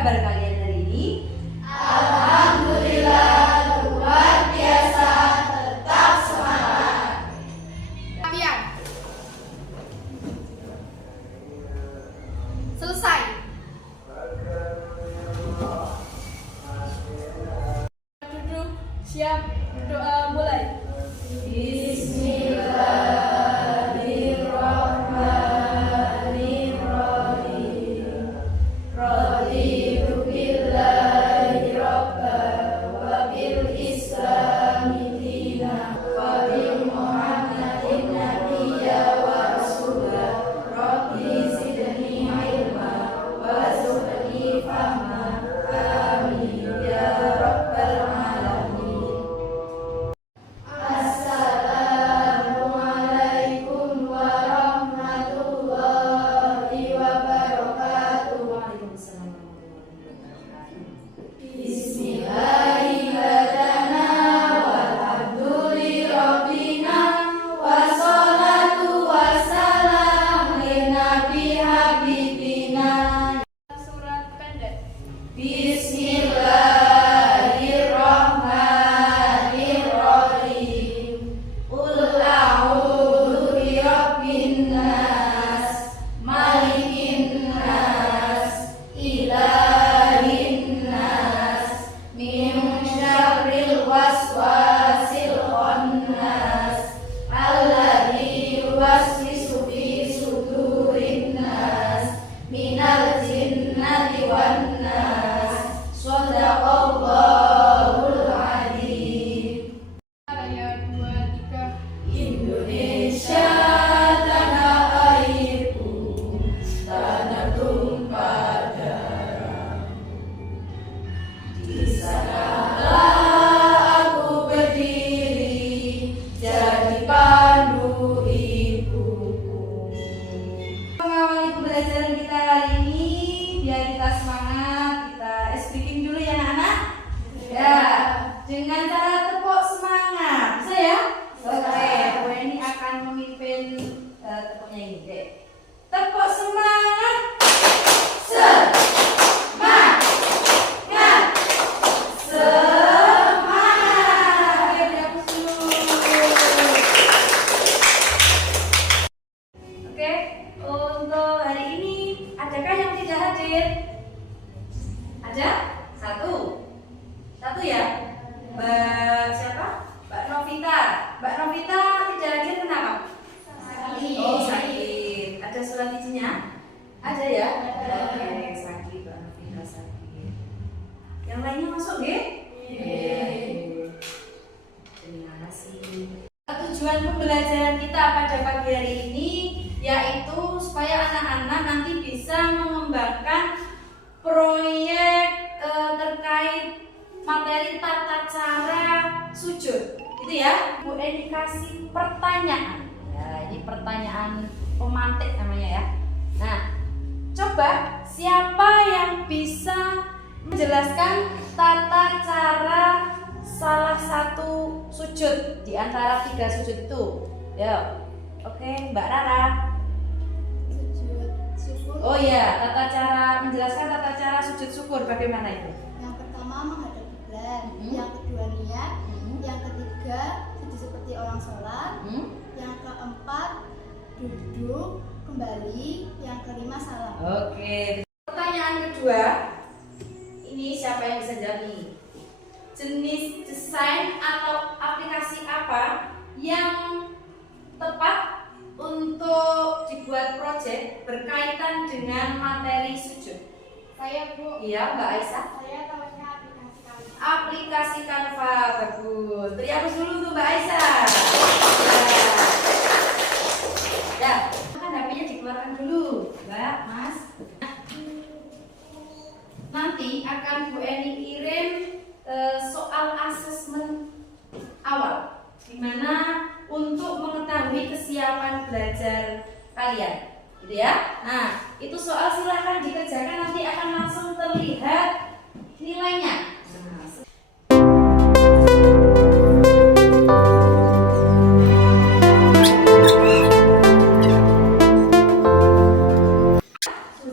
kabar kalian hari ini? Alhamdulillah, luar biasa, tetap semangat. Kalian selesai. Duduk, siap, doa mulai. Bismillahirrahmanirrahim. Raditu billahi rabban wa bil islami dinan wa bi Muhammadin nabiyya wa rasula. Rabbi zidni ilma warzuqni fahma. Amin ya rabbal alamin. Assalamualaikum warahmatullahi wabarakatuh. Waalaikumsalam warahmatullahi wabarakatuh. Bismillahirrahmanirrahim. Walhamdulillahirrabbina wassalatu wassalam linabi habibina. Surat pendek. Bismillahirrahmanirrahim. Qul a'udzu birabbin nas, malikin nas, ilahin nas, min syarril waswasil khannas, alladzi yuwaswisu fi sudurin nas, minal jinnati wan nas. Shadaqallahul adzim. Ayat 2, 3. Indonesia tanah airku, tanah tumpah darah. Di sanalah aku berdiri, jadi pandu ibuku. Mengawali pembelajaran kita hari ini, biar kita semangat, kita speaking dulu ya anak-anak. Ya, dengan cara tepuk semangat, bisa ya? Oke, Bu Eni akan memimpin tepuknya ini. Dek. Tepuk semangat. Semangat, semangat. Oke, dihapus dulu. Oke, untuk hari ini adakah yang tidak hadir? Ada? Satu ya? Mbak siapa? Mbak Novita. Mbak Novita tidak hadir kenapa? Oh, sakit. Ada surat izinnya? Ada ya? Oke, sakit Mbak Novita sakit. Yang lainnya masuk nggih? Terima kasih. Tujuan pembelajaran kita pada pagi hari ini yaitu supaya anak-anak nanti bisa mengembangkan proyek terkait materi tata cara sujud, gitu ya. Bu Eni kasih pertanyaan. Ya, ini pertanyaan pemantik namanya ya. Nah, coba siapa yang bisa menjelaskan tata cara salah satu sujud di antara 3 sujud itu? Ya, oke, Mbak Rara. Sujud syukur. Oh iya, menjelaskan tata cara sujud syukur bagaimana itu? Yang pertama menghadap kiblat, Mhm. yang kedua niat, Mhm. yang ketiga sujud seperti orang sholat, yang keempat duduk kembali, yang kelima salam. Oke. Pertanyaan kedua, ini siapa yang bisa jawab nih? Jenis desain atau aplikasi apa yang tepat untuk dibuat proyek berkaitan dengan materi sujud? Saya, Bu. Iya, Mbak Aisyah. Saya tahunya aplikasi kami. Aplikasi Canva, bagus. Beri hapus dulu untuk Mbak Aisyah. Ya, kan HP-nya dikeluarkan dulu, Mbak, Mas. Nanti akan Bu Eni kirim soal asesmen awal, dimana untuk mengetahui kesiapan belajar kalian, gitu ya. Nah, itu soal silahkan dikerjakan, nanti akan langsung terlihat nilainya.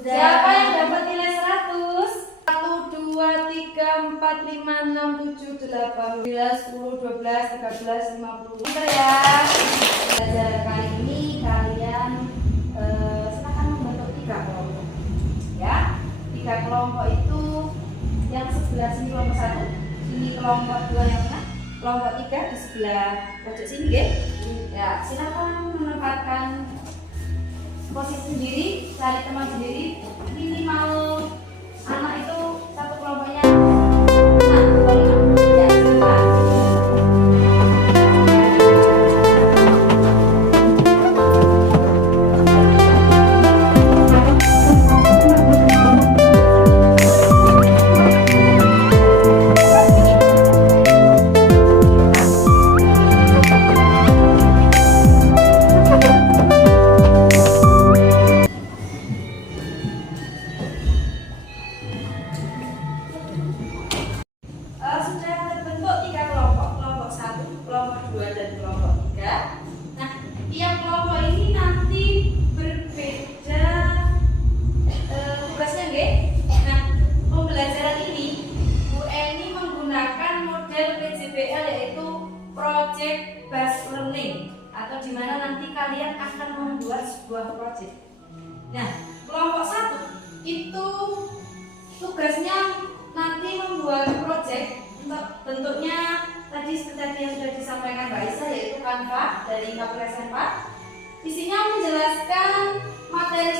Siapa yang dapat nilai 100? 100 4, 5, 6, 7, 8, 9, 10, 12, 13, 50. Pinter ya. Pelajaran kali ini kalian silakan membentuk 3 kelompok. Ya, 3 kelompok itu yang sebelah sini kelompok 1, ini kelompok 2 yang mana? Kelompok 3 di sebelah pojok sini, ya. Ya, silakan menempatkan posisi sendiri, cari teman sendiri. Minimal anak itu satu kelompoknya 6, 5, ya, silakan. Sudah terbentuk 3 kelompok, kelompok 1, kelompok 2, dan kelompok 3. Nah, tiap kelompok ini nanti berbeda tugasnya, nggih. Nah, pembelajaran ini Bu Eni menggunakan model PJBL, yaitu Project Based Learning, atau di mana nanti kalian akan membuat sebuah project. Nah, kelompok 1 itu tugasnya nanti membuat project. Untuk bentuknya tadi seperti yang sudah disampaikan Mbak Isa, yaitu Canva dari KPSN 4. Isinya menjelaskan materi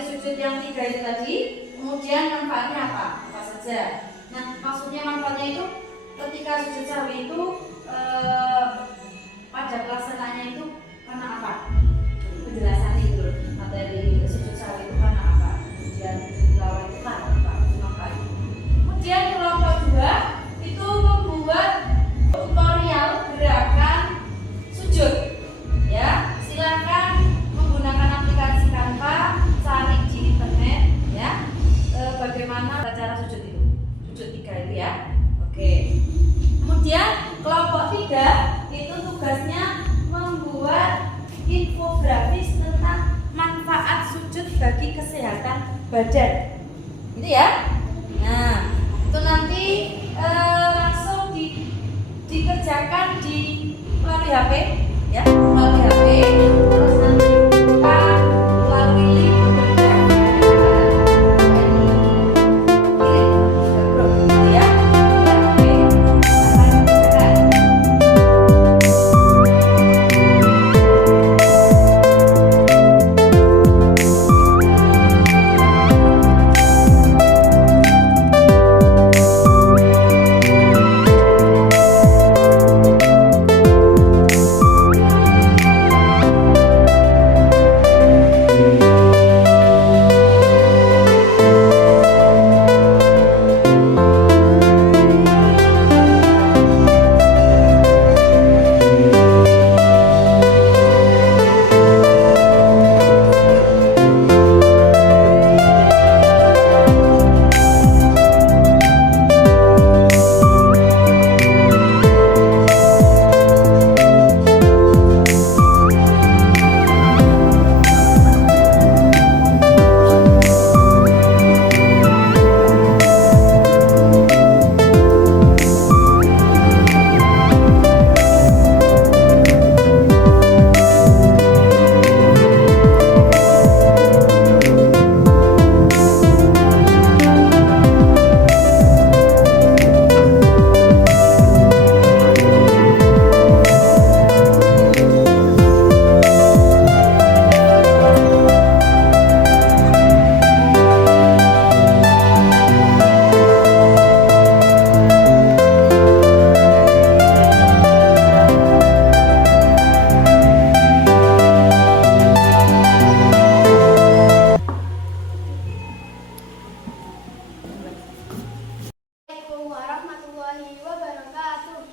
sujud yang 3 itu tadi, kemudian manfaatnya apa saja. Nah, maksudnya manfaatnya itu ketika sujud sahwi itu pada pelaksanaannya itu karena apa? Penjelasannya itu materi sujud sahwi itu karena apa? Kemudian tilawah itu karena apa? Manfaatnya. Kemudian kelompok 2 itu membuat tutorial gerakan sujud. Ya, silakan menggunakan aplikasi Canva, cari di internet ya. Bagaimana cara sujud itu? Sujud 3 itu ya. Oke. Kemudian kelompok 3 itu tugasnya membuat infografis tentang manfaat sujud bagi kesehatan badan. Gitu ya. Nah, itu nanti langsung dikerjakan melalui HP ya, melalui HP, terus nanti dibuka melalui link kirim ke grup gitu ya, HP akan dikerjakan.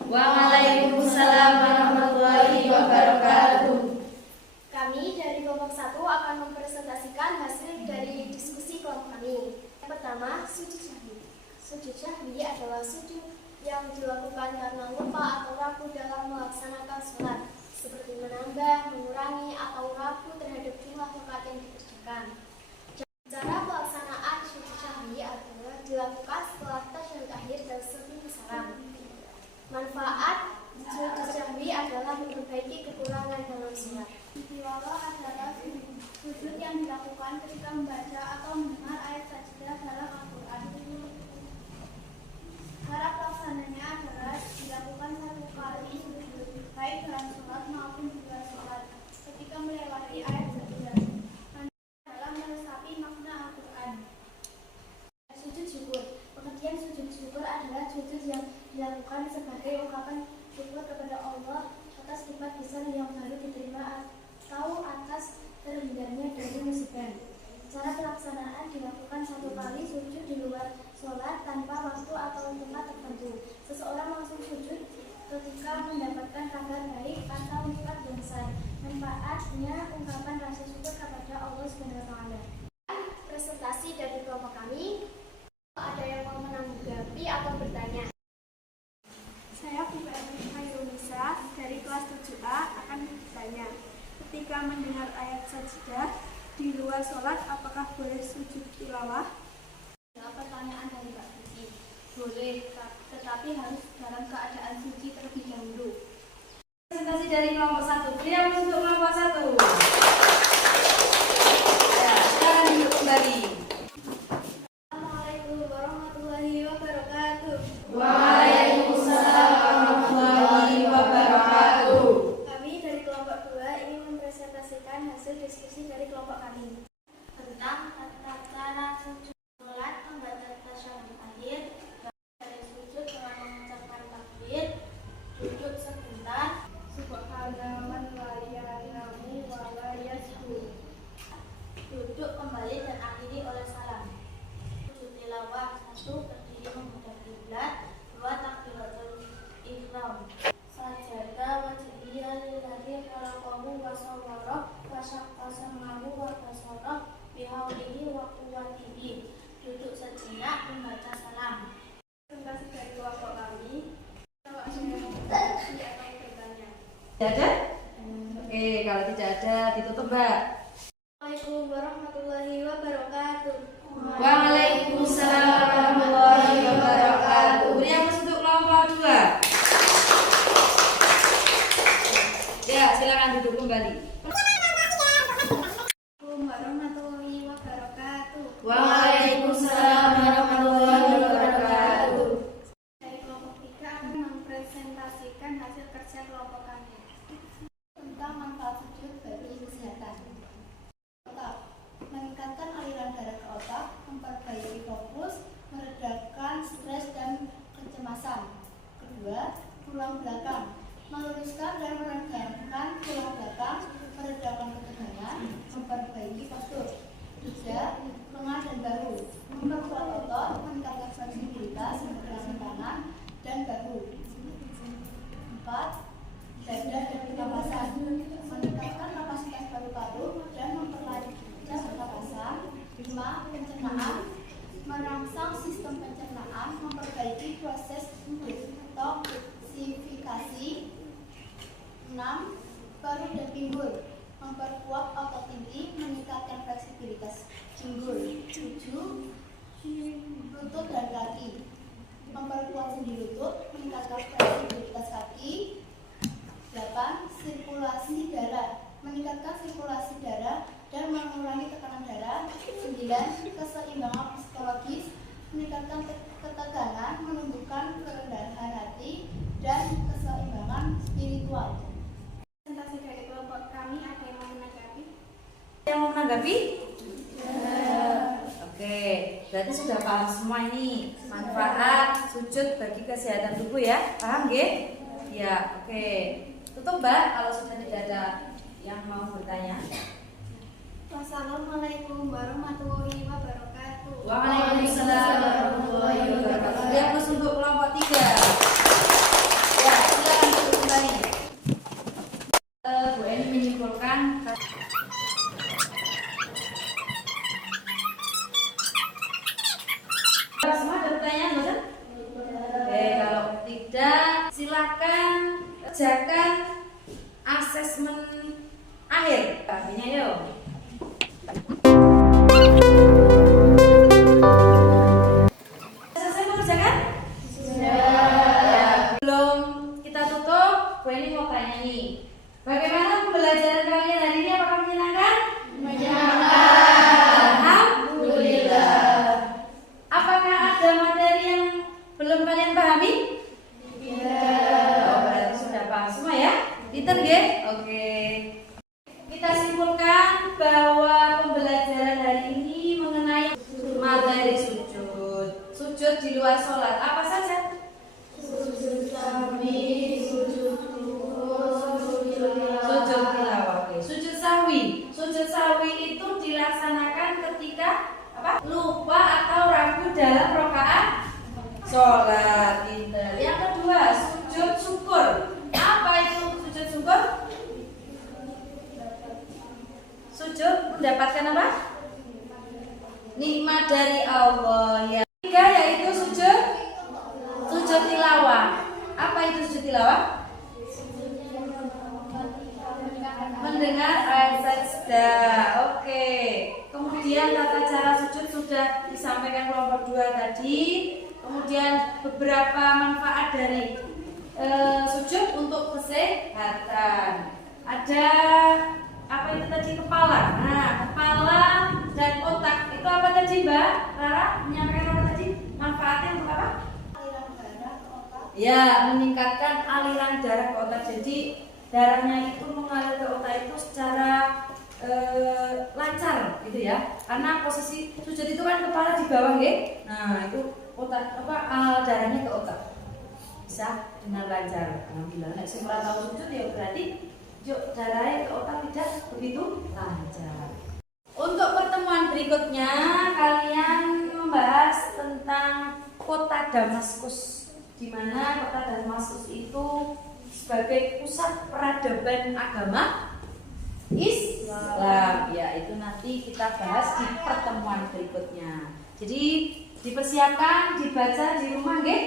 Waalaikumsalam warahmatullahi wabarakatuh. Kami dari kelompok 1 akan mempresentasikan hasil dari diskusi kelompok kami. Yang pertama, sujud syahwi. Sujud syahwi adalah sujud yang dilakukan karena lupa atau ragu dalam melaksanakan sholat, seperti menambah, mengurangi, atau ragu terhadap jumlah rakaat yang dikerjakan. Cara pelaksanaan sujud syahwi adalah dilakukan setelah tasyahud akhir sholat. Tilawah adalah sujud yang dilakukan ketika membaca atau mendengar ayat sajadah dalam Al-Quran. Cara pelaksananya adalah dilakukan 1 kali sujud, baik dalam sholat maupun di luar sholat. Ketika melewati ayat sajadah, dalam meresapi makna Al-Quran. Sujud syukur. Pengertian sujud syukur adalah sujud yang dilakukan sebagai ungkapan syukur kepada Allah atas nikmat besar yang baru diterima atau atas terhindarnya dari musibah. Cara pelaksanaan dilakukan 1 kali sujud di luar sholat tanpa waktu atau tempat tertentu. Seseorang langsung sujud ketika mendapatkan kabar baik atau nikmat besar. Manfaatnya ungkapan rasa syukur kepada Allah SWT. Presentasi dari kelompok kami. Ada yang mau menanggapi atau bertanya? Saya PPM Hairunisa dari kelas 7A akan bertanya. Ketika mendengar ayat sajadah di luar sholat, apakah boleh sujud tilawah? Pertanyaan dari Mbak Vicky. Boleh, tetapi harus dalam keadaan suci terlebih dahulu. Presentasi dari kelompok 1. Beri untuk kelompok 1. Ya, sekarang duduk kembali. Assalamualaikum warahmatullahi wabarakatuh. Waalaikumsalam warahmatullahi wabarakatuh. Kami dari kelompok 2 ingin mempresentasikan hasil diskusi dari kelompok kami tentang tata sujud sholat, membaca tasyahud akhir, dari sujud dengan mengucapkan takbir, duduk sebentar, subhanallahi wa la yasjud, duduk kembali dan akhiri oleh salam. Sujud tilawah 1 berdiri menghadap kiblat, 2 takbiratul ihram. Sajadah wajhiyya lillazi khalaqahu wa sawwara wa syaqqa sam'ahu wa basara bihaulihi wa quwwatihi. Duduk sejenak membaca salam. Presentasi dari kelompok kami. Kalau ada yang mau berdiskusi atau bertanya. Tidak ada? Oke, kalau tidak ada ditutup, Mbak. Assalamualaikum warahmatullahi wabarakatuh. Waalaikumsalam warahmatullahi wabarakatuh. Beri untuk kelompok 2. Ya, silakan duduk kembali. Assalamualaikum warahmatullahi wabarakatuh. Waalaikumsalam warahmatullahi wabarakatuh. Dari kelompok 3 akan mempresentasikan hasil kerja kelompok kami Tentang manfaat sujud bagi kesehatan. Otak. Meningkatkan aliran darah ke otak, memperbaiki fokus, meredakan stres dan kecemasan. Kedua, tulang belakang. Meluruskan dan menegangkan tulang belakang, meredakan ketegangan, memperbaiki postur. Tiga, lengan dan bahu. Memperkuat otot, meningkatkan fleksibilitas, gerakan tangan dan bahu. 4. Dada dan pernapasan. Meningkatkan kapasitas paru-paru dan memperlancar pernapasan. 5. Pencernaan. Merangsang sistem pencernaan, memperbaiki proses detoksifikasi. 6. Perut dan pinggul. Memperkuat otot inti, meningkatkan fleksibilitas pinggul. 7. Lutut dan kaki. Memperkuat sendi lutut, meningkatkan fleksibilitas kaki. 8. Sirkulasi darah. Meningkatkan sirkulasi darah dan mengurangi tekanan darah. 9. Keseimbangan psikologis. Meningkatkan ketegangan, menumbuhkan kerendahan hati dan keseimbangan spiritual. Presentasi dari kelompok kami, ada yang mau menanggapi? Yang mau menanggapi? Oke, berarti sudah paham semua ini manfaat sujud bagi kesehatan tubuh ya? Paham nggih? Ya, oke. Tutup, Mbak, kalau sudah tidak ada yang mau bertanya. Wassalamualaikum warahmatullahi wabarakatuh. Waalaikumsalam warahmatullahi wabarakatuh. Yang untuk kelompok 3. Ya, silakan duduk kembali. Bu Eni menyimpulkan. Semua ada pertanyaan, Bosan? Oke, kalau tidak, silakan kerjakan asesmen akhir. Artinya yuk. Selesai mengerjakan? Sudah. Belum kita tutup, Bu Eni mau tanya nih. Bagaimana pembelajaran sujud di luar sholat apa saja? Sujud sahwi, sujud syukur, sujud Sujud tilawah. Oke. Sujud sahwi. Sujud sahwi itu dilaksanakan ketika apa? Lupa atau ragu dalam rakaat sholat. Pinter. Yang kedua, sujud syukur. Apa itu sujud syukur? Sujud mendapatkan apa? Nikmat dari Allah. Ya. Tiga yaitu sujud tilawah. Apa itu sujud tilawah? Mendengar ayat sajdah. Oke. Kemudian tata cara sujud sudah disampaikan kelompok 2 tadi. Kemudian beberapa manfaat dari sujud untuk kesehatan. Ada apa itu tadi? Kepala. Nah, kepala dan otak itu apa tadi, Mbak Rara? Menyampaikan apa tadi? Manfaatnya untuk apa? Aliran darah ke otak. Ya, meningkatkan aliran darah ke otak. Jadi darahnya itu mengalir ke otak itu secara lancar gitu ya. Karena posisi sujud itu kan kepala di bawah ya. Nah, itu otak darahnya ke otak. Bisa dengan lancar. Alhamdulillah. Nek sing ora tau sujud ya berarti darahnya ke otak tidak begitu lancar. Untuk pertemuan berikutnya kalian membahas tentang kota Damaskus, di mana kota Damaskus itu sebagai pusat peradaban agama Islam. Ya, itu nanti kita bahas di pertemuan berikutnya. Jadi dipersiapkan, dibaca di rumah nggih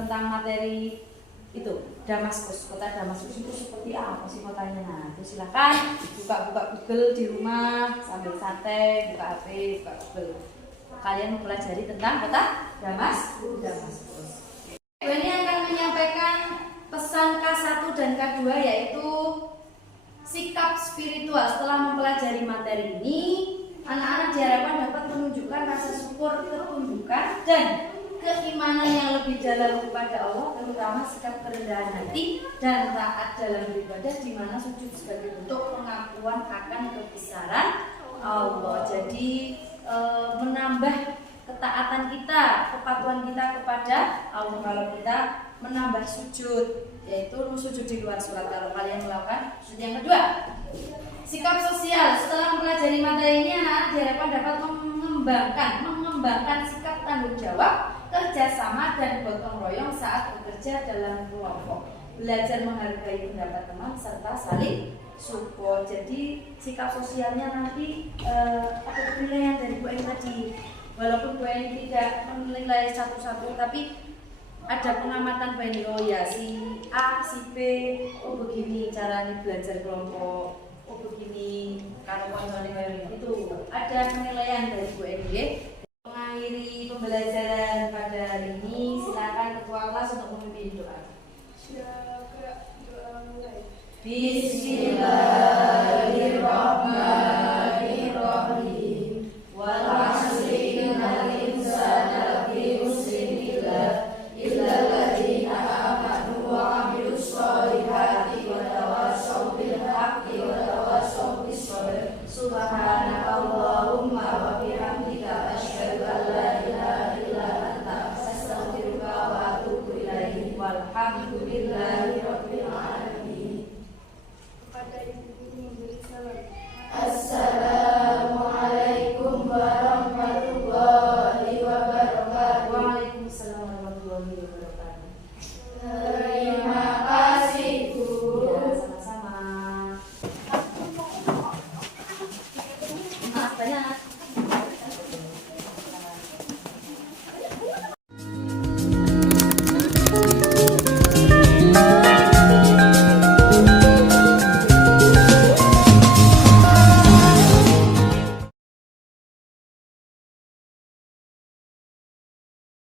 tentang materi itu Damaskus, kota Damaskus itu seperti apa sih kotanya? Nah, itu silakan buka-buka Google di rumah sambil santai, buka HP, buka Google. Kalian mempelajari tentang kota Damaskus. Ini akan menyampaikan pesan K1 dan K2 yaitu sikap spiritual. Setelah mempelajari materi ini, anak-anak diharapkan dapat menunjukkan rasa syukur, ketundukan dan keimanan yang lebih dalam kepada Allah, terutama sikap kerendahan hati dan taat dalam beribadah, di mana sujud sebagai bentuk pengakuan akan kebesaran Allah. Jadi menambah ketaatan kita, kepatuhan kita kepada Allah kalau kita menambah sujud, yaitu sujud di luar sholat. Kalau kalian melakukan sujud yang kedua, sikap sosial. Setelah mempelajari materi ini, anak-anak diharapkan dapat mengembangkan sikap tanggung jawab, kerjasama dan gotong royong saat bekerja dalam kelompok, belajar menghargai pendapat teman serta saling support. Jadi sikap sosialnya nanti ada penilaian dari Bu Eni tadi. Walaupun Bu Eni tidak menilai satu-satu, tapi ada pengamatan Bu Eni. Oh ya, si A, si B, oh begini cara belajar kelompok, oh begini kalau konsolidasi itu ada penilaian dari Bu Eni. Mengakhiri pembelajaran pada hari ini, silakan ketua kelas untuk memimpin doa. Doa mulai. Bismillah.